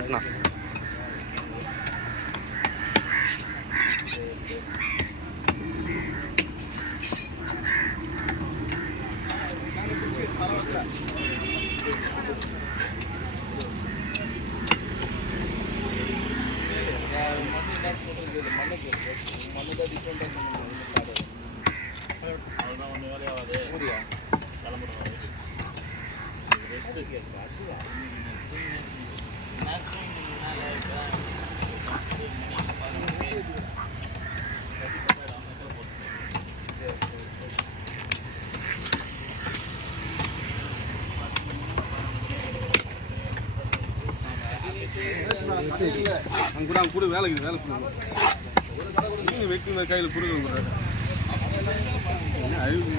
வெட்டினா அங்கே கூட வேலைக்கு வேலை நீங்கள் வைக்கிற கையில் கொடுக்க அழிவு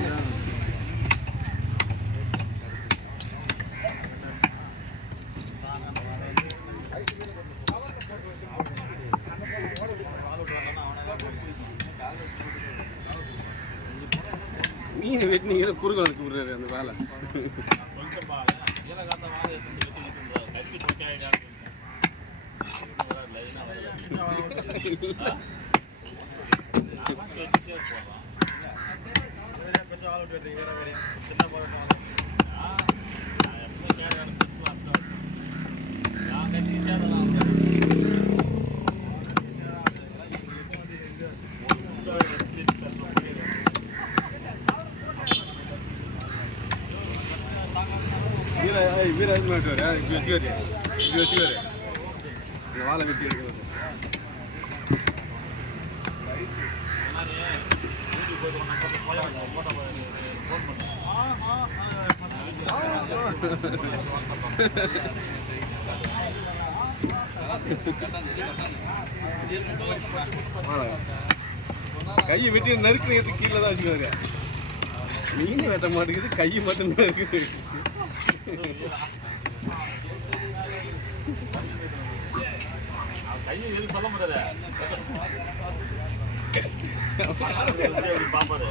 மீன் வெட்டினீங்க குறுக்க வந்து விடுறாரு அந்த வேலை வீராஜ் மாட்டுவார் இப்படி வச்சுக்காரு வாழை வெட்டி எடுக்கிறது கையை வெட்டி நறுக்கிறதுக்கு கீழே தான் வச்சுக்காரு மீன் வெட்ட மாட்டேங்குது கையை மட்டும் இருக்குது கையை எதுவும் சொல்ல முடியாது பாப்பாரு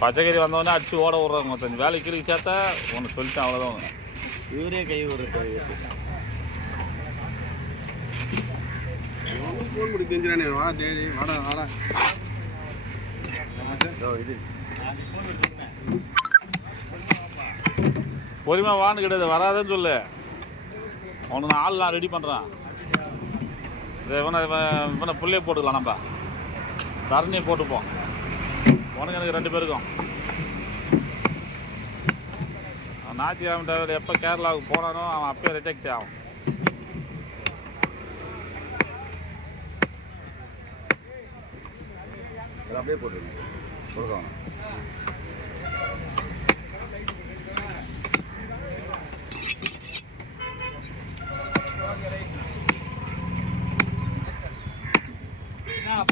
பச்சைக்கறி வந்தவொடனே அடிச்சு ஓட விட்றாங்க மொத்தம் வேலைக்கு கீழே சேர்த்தா ஒன்று சொல்லிட்டேன் அவ்வளோதான் இவரே கை விடுறது ஃபோன் பண்ணி தெரிஞ்சுறானே வா டேடி வாடா வாடா இது பொறுமையாக வான்னு கிடையாது வராதுன்னு சொல்லு அவனுக்கு நான் ஆள்லாம் ரெடி பண்ணுறான் இவனை புள்ளையே போட்டுக்கலாம் நம்ம தரணியை போட்டுப்போம் உனக்கு எனக்கு 2 பேருக்கும் ஞாயிற்றுக்கிழமை டிரைவர் எப்போ கேரளாவுக்கு போனானோ அவன் அப்பயே ரிஜெக்ட் ஆகும் அப்படியே போட்டுருங்க கொடுக்கலாம்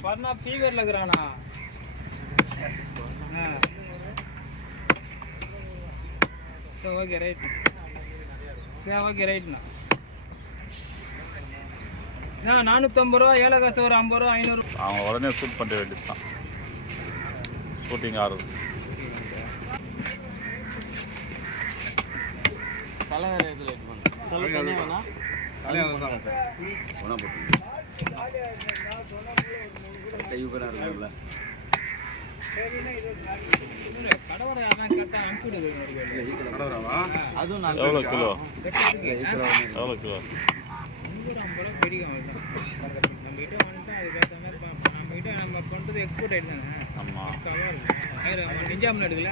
பண்ணா ஃபீவர்ல இருக்கிறானா சரி ஓகே ரைட் சரி ஓகே ரைட்ண்ணா 450 ரூபா ஏலகாசு ஒரு 50 ரூபா 500 அவங்க உடனே ஷூட் பண்ண வேண்டியது தான் ஷூட்டிங் ஆடுறது தலைவரத்தில் எவ்வளோ கிலோ நம்ம பண்ணுறது எக்ஸ்போர்ட் ஆகிடுதாங்க நிஜாமில் எடுக்கல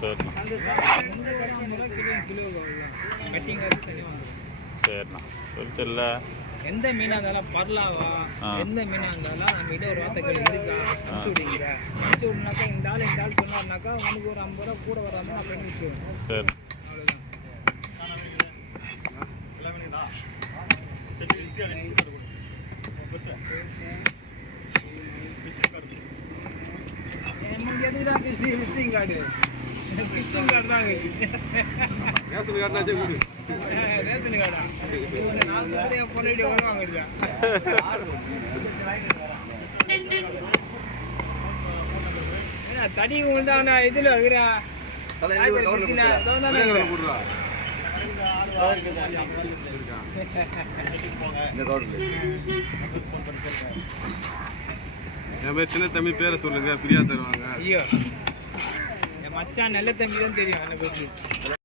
சரிண்ணா சரிண்ணா இல்லை எந்த மீனாக இருந்தாலும் பரலாவா எந்த மீனாக இருந்தாலும் நம்ம கிட்ட ஒரு வார்த்தைகள் இருக்கா அனுப்பிச்சு விடுங்க. அனுப்பிச்சு விடனாக்கா இந்த ஆள் சொன்னார்னாக்கா உனக்கு ஒரு 50 ரூபா கூட வராமல் நான் பண்ணி விட்டுருவேன். சரி. எனக்கு எதுக்குடா விசிட்டிங் கார்டு? விசிட்டிங் கார்டு தான் ரேஷன் கார்டுனாச்சே கொடு. ரேஷன் கார்டா? இவங்க 4 பேரையா பொண்ணுகிட்ட வருவாங்க. தடி உண்டான இதில் இருக்கிறா என் பேர் சின்ன தம்பி பேரை சொல்லுங்க, ஃப்ரீயா தருவாங்க. ஐயோ என் மச்சான் நல்ல தம்பி தான் தெரியும் என்னை பற்றி.